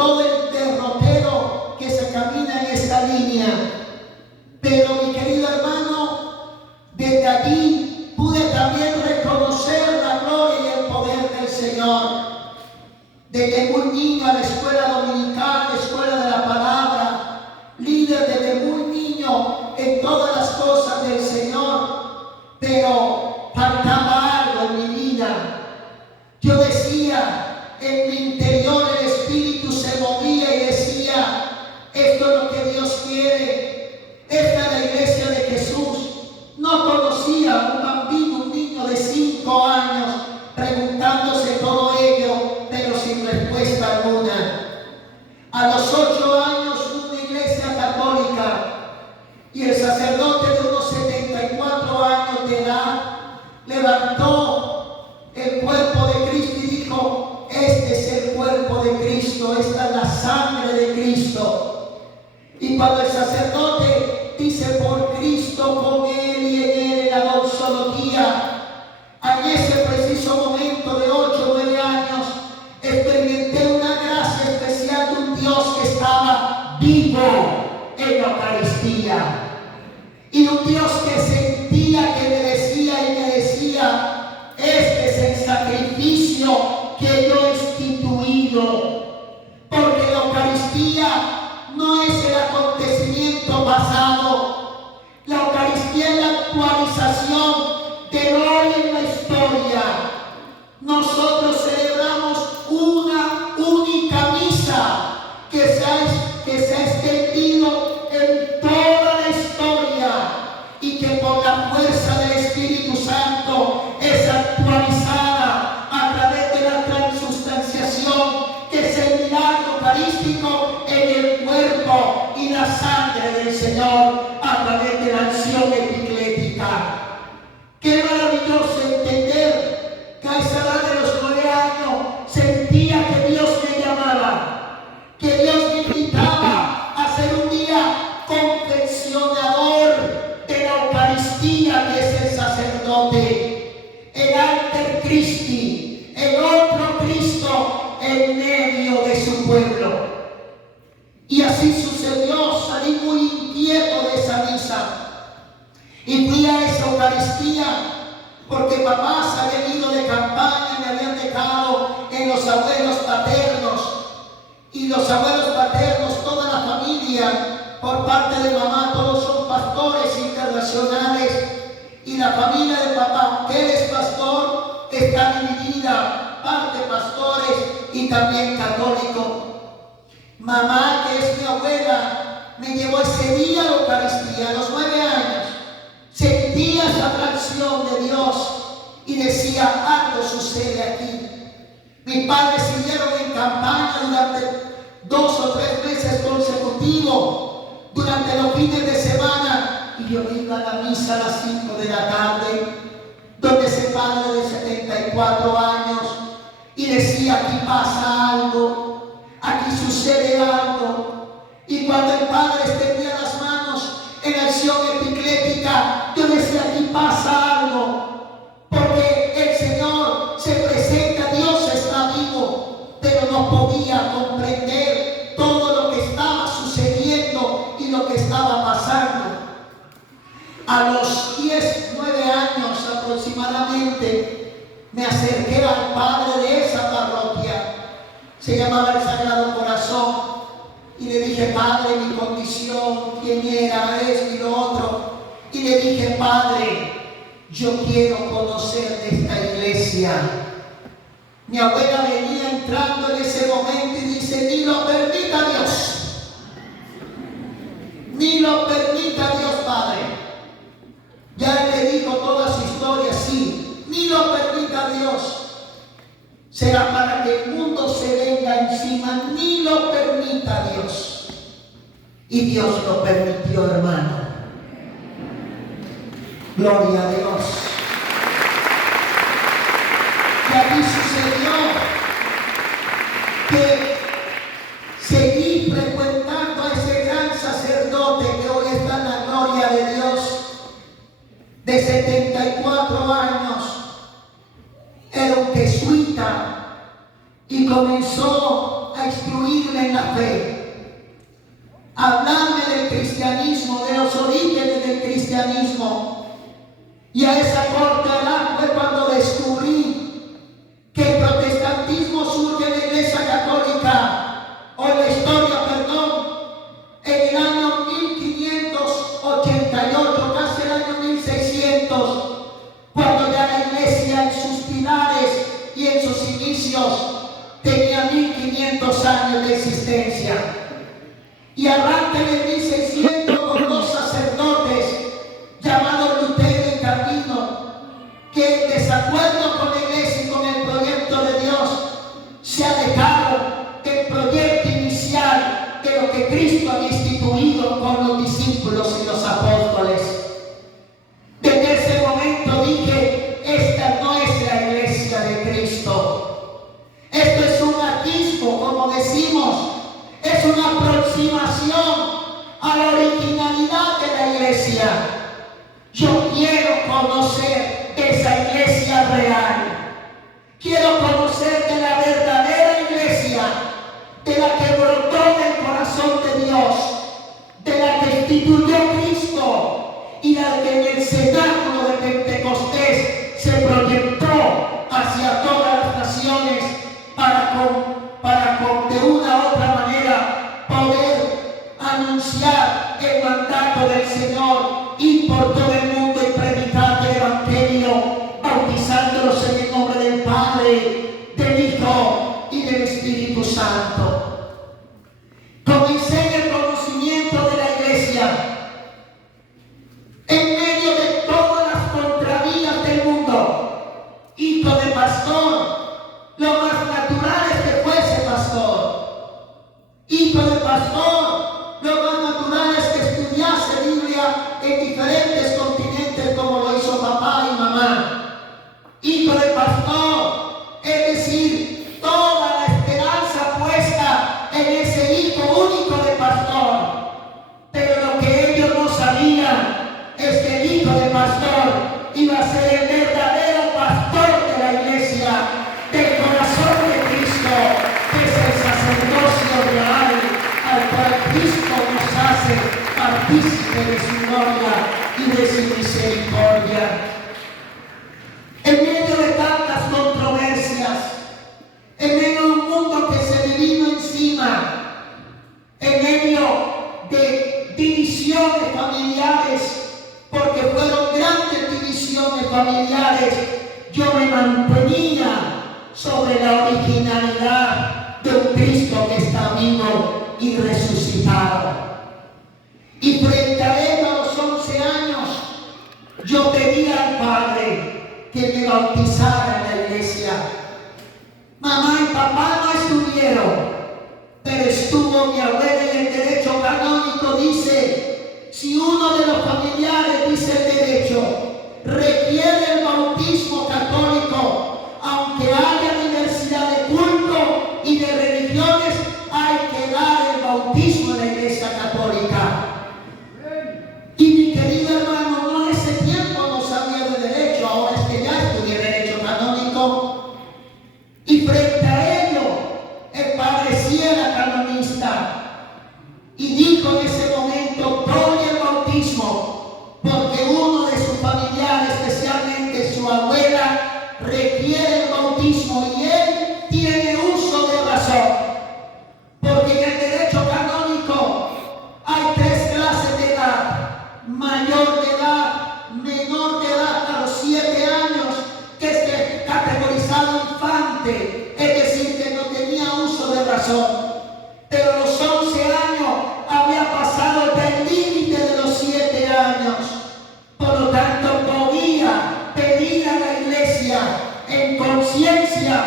todo el derrotero que se camina en esta línea. Pero mi querido hermano, desde allí pude también reconocer la gloria y el poder del Señor. Desde muy niño a la escuela dominical, escuela de la palabra, líder desde muy niño en todas las cosas del Señor, pero faltaba algo en mi vida. Yo decía, en mi interior el Espíritu se movía y decía, esto es lo que Dios quiere, esta es la iglesia de Jesús. No conocía a un bambino, un niño de 5 años, preguntándose todo ello, pero sin respuesta alguna. A los 8 años, una iglesia católica, y el sacerdote de unos 74 años de edad levantó el cuerpo de Cristo y dijo, este es el cuerpo de Cristo, esta es la sangre de Cristo. Y cuando el sacerdote dice por Cristo, con Él y en Él, en la doxología, en ese preciso momento de 8 o 9 años, experimenté una gracia especial de un Dios que estaba vivo en la Eucaristía. Y un Dios que sentía, que me decía, este es el sacrificio que yo he instituido. Porque la Eucaristía no es el acontecimiento pasado. La Eucaristía es la actualización de hoy en la historia. Nosotros celebramos una única misa que se ha extendido en toda la historia y que por la fuerza del Espíritu Santo es actualizada a través de la transubstanciación, que es el milagro eucarístico en el cuerpo y la sangre del Señor a través de la acción epiclética. Qué maravilloso entender que a esa edad de los 9 años sentía que Dios me llamaba, que Dios me invitaba a ser un día confeccionador de la Eucaristía, que es el sacerdote, el alter Christi, el otro Cristo en medio de su pueblo. Y así sucedió, salí muy inquieto de esa misa. Y fui a esa Eucaristía porque papás habían ido de campaña y me habían dejado en los abuelos paternos. Y los abuelos paternos, toda la familia, por parte de mamá, todos son pastores internacionales. Y la familia de papá, que él es pastor, está dividida, parte pastores y también católicos. Mamá, que es mi abuela, me llevó ese día a la Eucaristía, a los 9 años. Sentía esa atracción de Dios y decía, algo sucede aquí. Mis padres siguieron en campaña durante 2 o 3 meses consecutivos, durante los fines de semana, y yo iba a la misa a las 5 de la tarde, donde ese padre de 74 años, y decía, aquí pasa algo, aquí sucede algo. Y cuando el padre extendía las manos en acción epiclética, yo decía, aquí pasa algo, porque el Señor se presenta, Dios está vivo, pero no podía comprender todo lo que estaba sucediendo y lo que estaba pasando. A los 10, 9 años aproximadamente, me acerqué al padre de esa parroquia, se llamaba el Sagrado Corazón, y le dije, Padre, mi condición, quién era, esto y lo otro. Y le dije, Padre, yo quiero conocer de esta iglesia. Mi abuela venía entrando en ese momento y dice, ni lo permita Dios. Ni lo permita Dios, Padre. Ya le dijo toda su historia, sí, ni lo permita Dios. Será para que el mundo se venga encima, ni lo permita Dios. Y Dios lo permitió, hermano. Gloria a Dios. Y aquí sucedió que seguí frecuentando a ese gran sacerdote que hoy está en la gloria de Dios, de 74 años. Era un jesuita y comenzó a instruirme en la fe, hablarme del cristianismo, de los orígenes del cristianismo. Y a esa corta edad fue cuando descubrí que el protestantismo surge en la Iglesia Católica, o en la historia, perdón, en el año 1588, casi el año 1600, cuando ya la Iglesia en sus pilares y en sus inicios tenía 1500 años de existencia. Y arranca en el 1600 con dos sacerdotes llamados Lutero y Calvino, que en desacuerdo con la Iglesia y con el proyecto de Dios se alejaron del proyecto inicial de lo que Cristo había instituido con los discípulos y los apóstoles. Desde ese momento dije, esta no es la Iglesia de Cristo. Esto es un atisbo, como decimos, es una aproximación a la originalidad de la Iglesia. Yo quiero conocer esa Iglesia real. Quiero conocer de la verdadera Iglesia, de la que brotó del corazón de Dios, de la que instituyó Cristo y la que en el cenáculo de Pentecostés se proyectó hacia todas las naciones para con de una u otra manera poder anunciar el mandato del Señor, ir por todo el mundo y predicar el Evangelio, bautizándolos en el nombre del Padre, del Hijo y del Espíritu Santo. Comencé en el conocimiento de la Iglesia en medio de todas las contravías del mundo. Hijo de pastor, lo más natural es que fuese pastor. Hijo de pastor, lo más natural es que estudiase Biblia en diferentes continentes como lo hizo papá y mamá. Hijo de pastor, es decir, toda la esperanza puesta en ese hijo único de pastor. Pero lo que ellos no sabían es que el hijo de pastor iba a ser el verdadero pastor de la Iglesia, del corazón de Cristo, que es el sacerdocio real, al cual Cristo nos hace partícipe de su gloria y de su misericordia. En medio de tantas controversias, en medio de un mundo que se me vino encima, en medio de divisiones familiares, porque fueron grandes divisiones familiares, yo me mantenía sobre la originalidad de un Cristo que está vivo y resucitado. Y frente a él, a los 11 años, yo pedía al Padre que me bautizara en la iglesia. Mamá y papá no estuvieron, pero estuvo mi abuela, y el derecho canónico dice, si uno de los familiares, dice el derecho, requiere el bautismo católico, aunque haya diversidad de culto y de religiones, hay que dar el bautismo en la Iglesia Católica. Y mi querido hermano, no en ese tiempo no sabía de derecho, ahora es que ya estudié derecho canónico. Y frente a ello, el padre sí era canonista y dijo en ese momento, doy el bautismo, porque uno de sus familiares, especialmente su abuela, requiere el bautismo y él tiene uso de razón. Porque en el derecho canónico hay 3 clases de edad: mayor de edad, menor de edad a los 7 años, que es categorizado infante, es decir, que no tenía uso de razón. Pero a los 11 años había pasado el límite de los 7 años. Por lo tanto, podía pedir a la iglesia en conciencia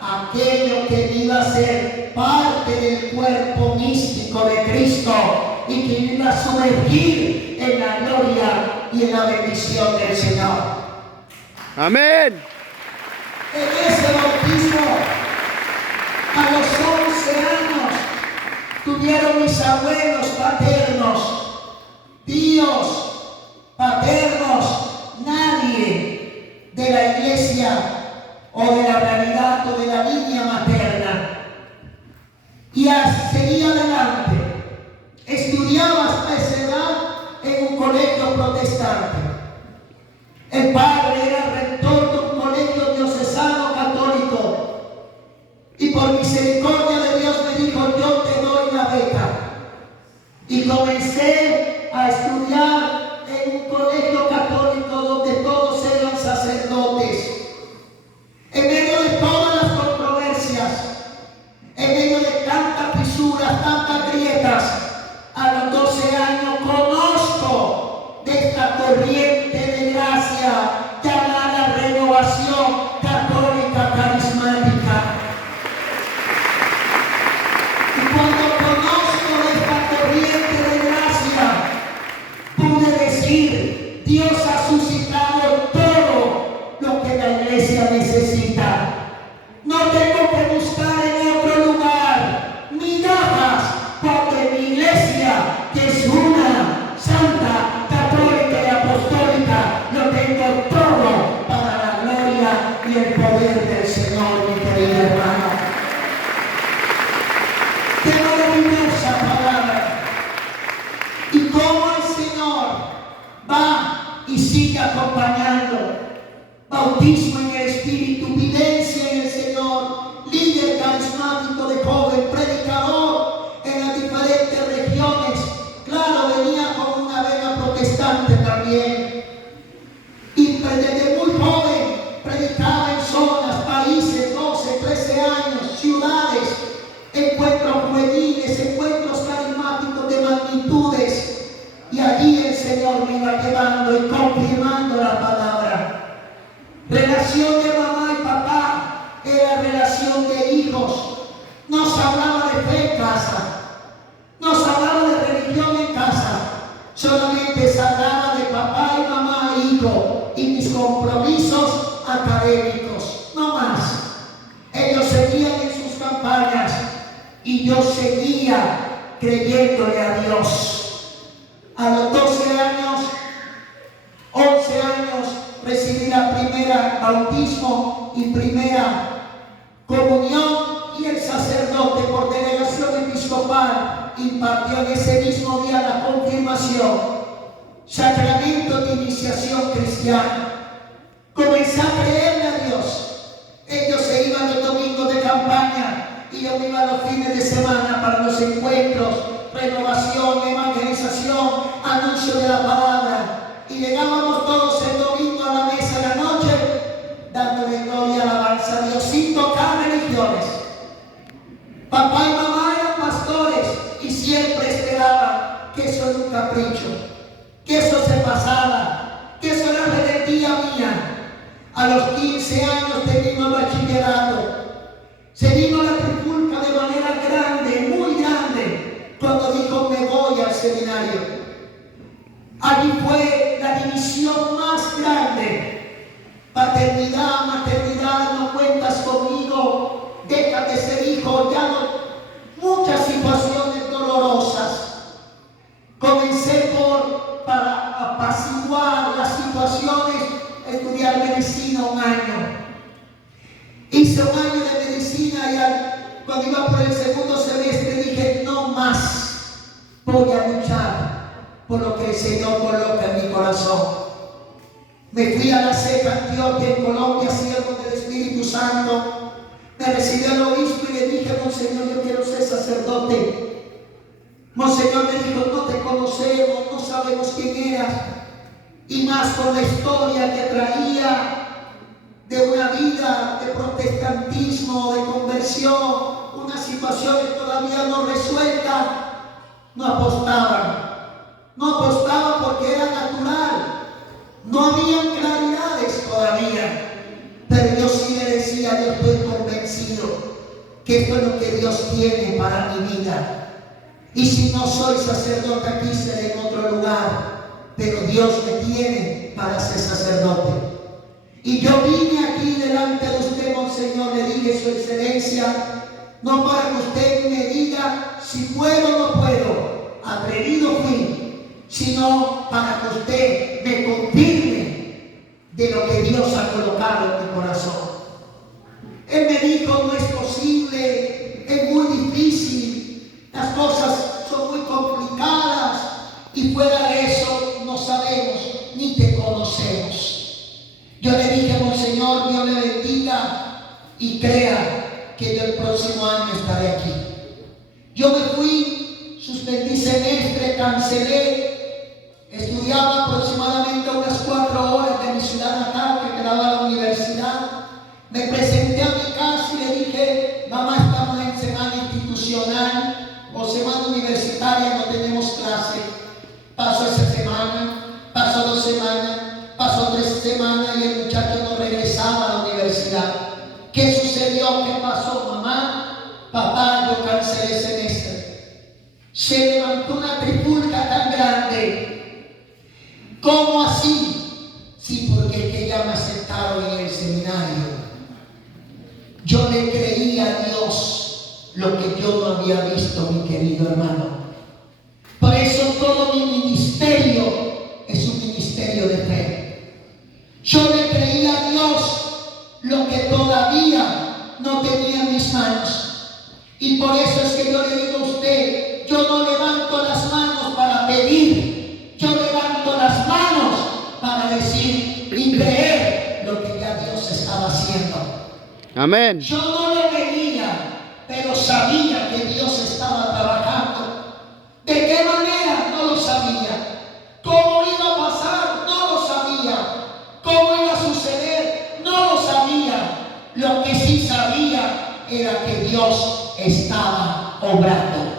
aquello que iba a ser parte del cuerpo místico de Cristo y que iba a sumergir en la gloria y en la bendición del Señor. Amén. En ese bautismo, a los 11 años, tuvieron mis abuelos paternos, tíos paternos, nadie de la iglesia o de la realidad o de la línea materna. seguí adelante. Estudiaba hasta esa edad en un colegio protestante. El padre era rector de un colegio diocesano católico. Y por misericordia de Dios me dijo, yo te doy la beca. Y comencé a estudiar en un colegio católico donde todos eran sacerdotes. En medio de todas las controversias, en medio de tantas fisuras, tantas grietas, a los 12 años conozco de esta corriente de gracia llamada Renovación Católica Carismática. Y cuando conozco de esta corriente de gracia, pude decir, Dios ha suscitado todo lo que la iglesia necesita. No tengo que buscar en otro lugar migajas, porque mi iglesia, que es una, santa, católica y apostólica, lo tengo todo para la gloria y el poder del Señor, mi querido hermano. ¡Qué maravillosa palabra! Y cómo el Señor va y sigue acompañando. Bautismo en el Espíritu, vivencia en el Señor, líder carismático de joven, predicador en las diferentes regiones. Claro, venía con una vena protestante también. Y desde muy joven predicaba en zonas, países, 12, 13 años, ciudades, encuentros juveniles, encuentros carismáticos de magnitudes. Y allí el Señor me iba llevando y confirmando la palabra. Relación de mamá y papá era relación de hijos. No se hablaba de fe en casa, no se hablaba de religión en casa, solamente se hablaba de papá y mamá e hijo y mis compromisos académicos, no más. Ellos seguían en sus campañas y yo seguía creyéndole a Dios. A los 12 años, 11 años, recibí la primera bautismo y primera comunión, y el sacerdote por delegación episcopal impartió en ese mismo día la confirmación, sacramento de iniciación cristiana. Comencé a creerle a Dios. Ellos se iban los domingos de campaña y yo me iba los fines de semana para los encuentros, renovación, evangelización, anuncio de la palabra. Y llegábamos todos el domingo a la mesa de la noche, dándole gloria y alabanza a Dios, sin tocar religiones. Papá y mamá eran pastores y siempre esperaban que eso era un capricho, que eso se pasara, que eso era rebeldía mía. A los 15 años terminó el bachillerato. Se vino la trifulca de manera grande, muy grande, cuando dijo me voy al seminario. Allí fue la división más grande. Paternidad, maternidad, no cuentas conmigo, déjate ser hijo, ya no. Muchas situaciones dolorosas. Comencé para apaciguar las situaciones, estudiar medicina un año. Hice un año de medicina y cuando iba por el segundo semestre dije no más, voy a luchar por lo que el Señor coloca en mi corazón. Me fui a la Seca Antioquia en Colombia, siervo del Espíritu Santo. Me recibió el obispo y le dije, Monseñor, yo quiero ser sacerdote. Monseñor me dijo, no te conocemos, no sabemos quién eras. Y más con la historia que traía de una vida de protestantismo, de conversión, una situación que todavía no resuelta, no apostaban. No apostaba porque era natural. No habían claridades todavía. Pero yo sí le decía, yo estoy convencido que esto es lo que Dios tiene para mi vida. Y si no soy sacerdote aquí, seré en otro lugar. Pero Dios me tiene para ser sacerdote. Y yo vine aquí delante de usted, Monseñor, le dije, Su Excelencia, no para que usted me diga si puedo o no puedo. Atrevido fui, sino para que usted me confirme de lo que Dios ha colocado en mi corazón. Él me dijo, no es posible, es muy difícil. fuera de eso no sabemos ni te conocemos. Yo le dije, Monseñor, Dios le bendiga y crea que yo el próximo año estaré aquí. Yo me fui, suspendí semestre, cancelé, estudiaba aproximadamente unas 4 horas de mi ciudad natal, que quedaba la universidad. Me presenté a mi casa y le dije, mamá, estamos en semana institucional o semana universitaria, no tenemos clase. Pasó esa semana, pasó 2 semanas, pasó 3 semanas y el muchacho no regresaba a la universidad. ¿Qué sucedió? ¿Qué pasó, mamá? Papá, yo cancelé semestre. Se levantó una trifulca tan grande. ¿Cómo así? Sí, porque es que ya me aceptaron en el seminario. Yo le creí a Dios lo que yo no había visto, mi querido hermano. Por eso todo mi ministerio es un ministerio de fe. Yo le creí a Dios lo que todavía no tenía en mis manos. Y por eso es que yo le digo a usted, yo no levanto las manos para pedir, yo levanto las manos para decir y creer lo que ya Dios estaba haciendo. Amén. Yo no lo veía, pero sabía que Dios estaba trabajando. ¿De qué manera? No lo sabía. ¿Cómo iba a pasar? No lo sabía. ¿Cómo iba a suceder? No lo sabía. Lo que sí sabía era que Dios estaba obrando.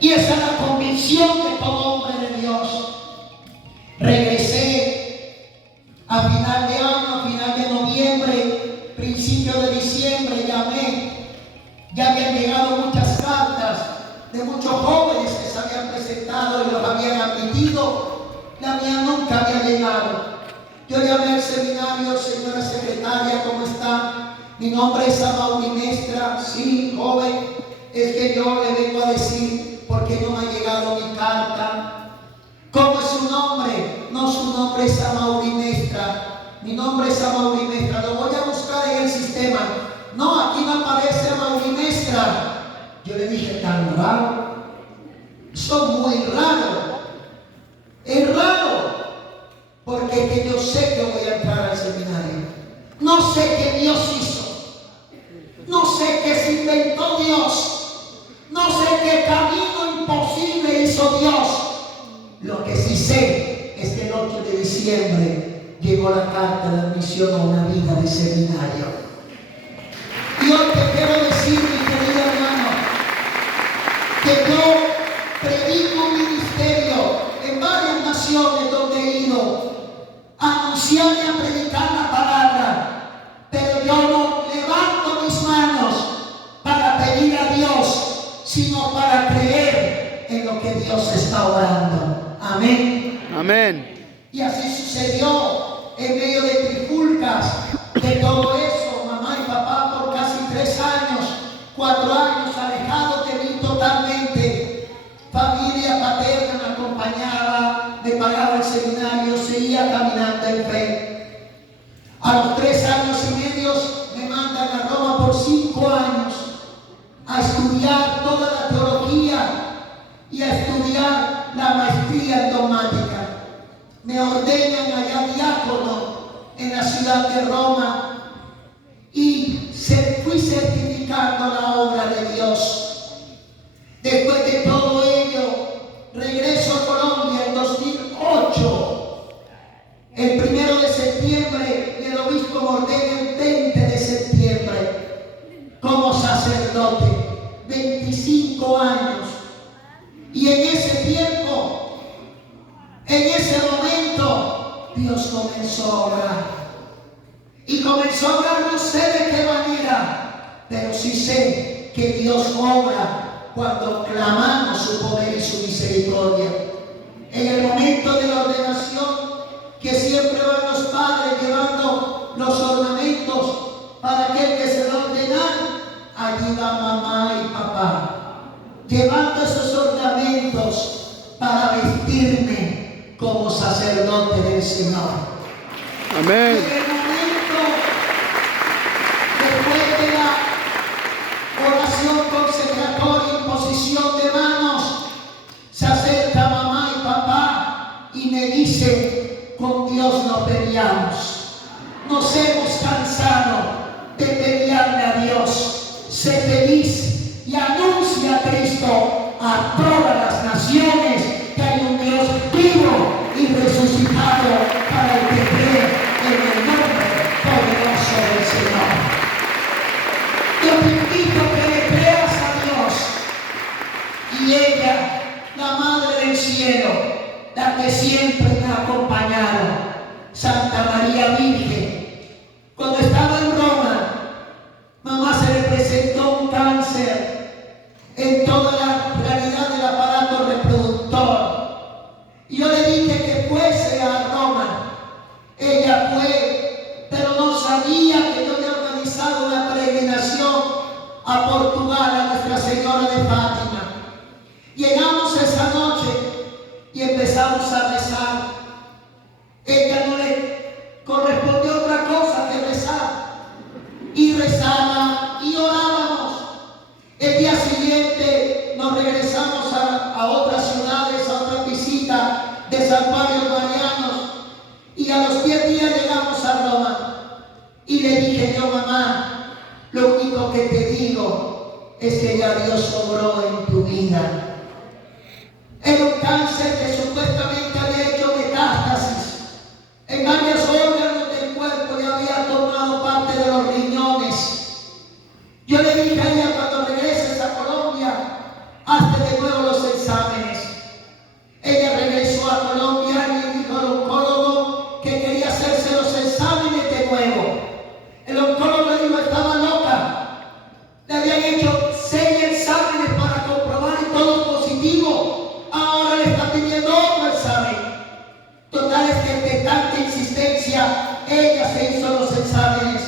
Y esa es la convicción de todo hombre de Dios. Regresé a final de año, a final de noviembre, principio de diciembre, llamé. Ya habían llegado muchas cartas de muchos jóvenes que se habían presentado y los habían admitido. La mía nunca había llegado. Yo llamé al seminario, señora secretaria, ¿cómo está? Mi nombre es Amaury Mestra. Sí, joven, es que yo le vengo a decir por qué no me ha llegado mi carta. ¿Cómo es su nombre? No, su nombre es Amaury Mestra. Mi nombre es Amaury Mestra. Lo voy a buscar en el sistema. No, aquí no aparece Amaury Mestra. Yo le dije, tan raro. Eso es muy raro. Es raro. Porque que yo sé que voy a entrar al seminario. No sé qué Dios hizo. No sé qué se inventó Dios. No sé qué camino imposible hizo Dios. Lo que sí sé es que el 8 de diciembre llegó la carta de admisión a una vida de seminario. Y hoy te quiero decir, mi querido hermano, que yo predico un ministerio en varias naciones donde he ido a anunciar y a predicar la palabra, pero yo no levanto mis manos para pedir a Dios, sino para creer en lo que Dios está orando. Amén. Amén. Y así sucedió en medio de trifulcas, de todo eso, mamá y papá por casi 3 años, 4 años alejados de mí totalmente. Familia paterna me acompañaba, me pagaba el seminario, seguía caminando en fe. A los 3 años y medio me mandan a Roma por 5 años a estudiar toda la teología y a estudiar la maestría en dogmática. Me ordenan allá diácono en la ciudad de Roma y fui certificando la obra de Dios. Después de todo ello, regreso a Colombia en 2008. El 1 de septiembre, el obispo me ordena el 20 de septiembre como sacerdote. 25 años. Y en ese tiempo, en ese momento, Dios comenzó a obrar. Y comenzó a obrar, no sé de qué manera, pero sí sé que Dios obra cuando clamamos su poder y su misericordia. En el momento de la ordenación, que siempre van los padres llevando los ornamentos para aquel que se va a ordenar, allí va mamá y papá, llevando esos ornamentos para vestirme como sacerdote del Señor. Amén. En el momento, después de la oración consagratoria, imposición de manos, se acerca mamá dice, con Dios no peleamos. Nos hemos cansado de pelearle a Dios. Sé feliz y anuncia a Cristo a todas las naciones que hay un Dios vivo y resucitado para el que cree en el nombre poderoso del Señor. Yo te invito a que le creas a Dios, y ella, la Madre del Cielo, la que siempre me ha acompañado, Santa María Virgen. Cuando estaba en Roma, mamá se le presentó un cáncer en toda la realidad del aparato reproductor. Y yo le dije que fuese a Roma. Ella fue, pero no sabía que yo había organizado una peregrinación a Portugal, a Nuestra Señora de Fátima. Llegamos esa noche y empezamos a rezar. Ella no le correspondió otra cosa que rezar. Y rezaba y orábamos. El día siguiente nos regresamos a otras ciudades, a otra visita de San Pablo Marianos. Y a los 10 días llegamos a Roma. Y le dije yo, mamá, lo único que te digo es que ya Dios obró en tu vida. Era un cáncer que supuestamente había hecho metástasis en varios órganos del cuerpo y había tomado parte de los riñones. Yo le dije a ella, cuando regreses a Colombia, hazte de nuevo los exámenes. Ella regresó a Colombia y le dijo al oncólogo que quería hacerse los exámenes de nuevo. El oncólogo le dijo, estaba loca. Le habían hecho 6 exámenes para comprobar y todo positivo. Ahora le está pidiendo otro examen. Total es que de tanta insistencia, ella se hizo los exámenes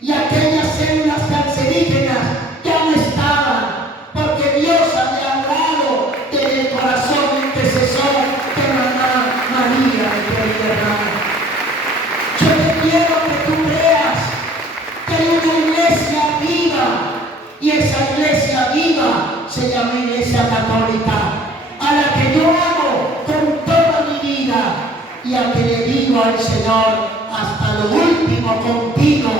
y aquellas células cancerígenas ya no estaban, porque Dios había hablado del corazón intercesor de mamá María, mi querida hermana. Yo te quiero que tú creas que hay una iglesia viva, y esa iglesia viva se llama Iglesia Católica, a la que yo amo con toda mi vida y a que le digo al Señor hasta lo último contigo,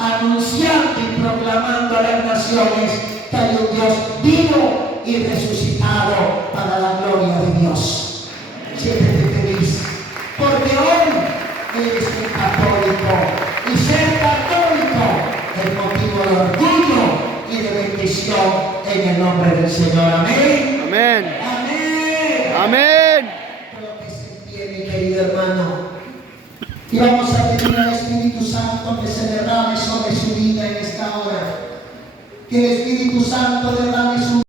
anunciando y proclamando a las naciones que hay un Dios vivo y resucitado para la gloria de Dios. Siéntete feliz, porque hoy eres un católico, y ser católico es motivo de orgullo y de bendición en el nombre del Señor. Amén. Amén. Amén. Amén. Creo que se entiende, mi querido hermano. Y vamos a pedir al Espíritu Santo que se derrame sobre su vida en esta hora. Que el Espíritu Santo derrame su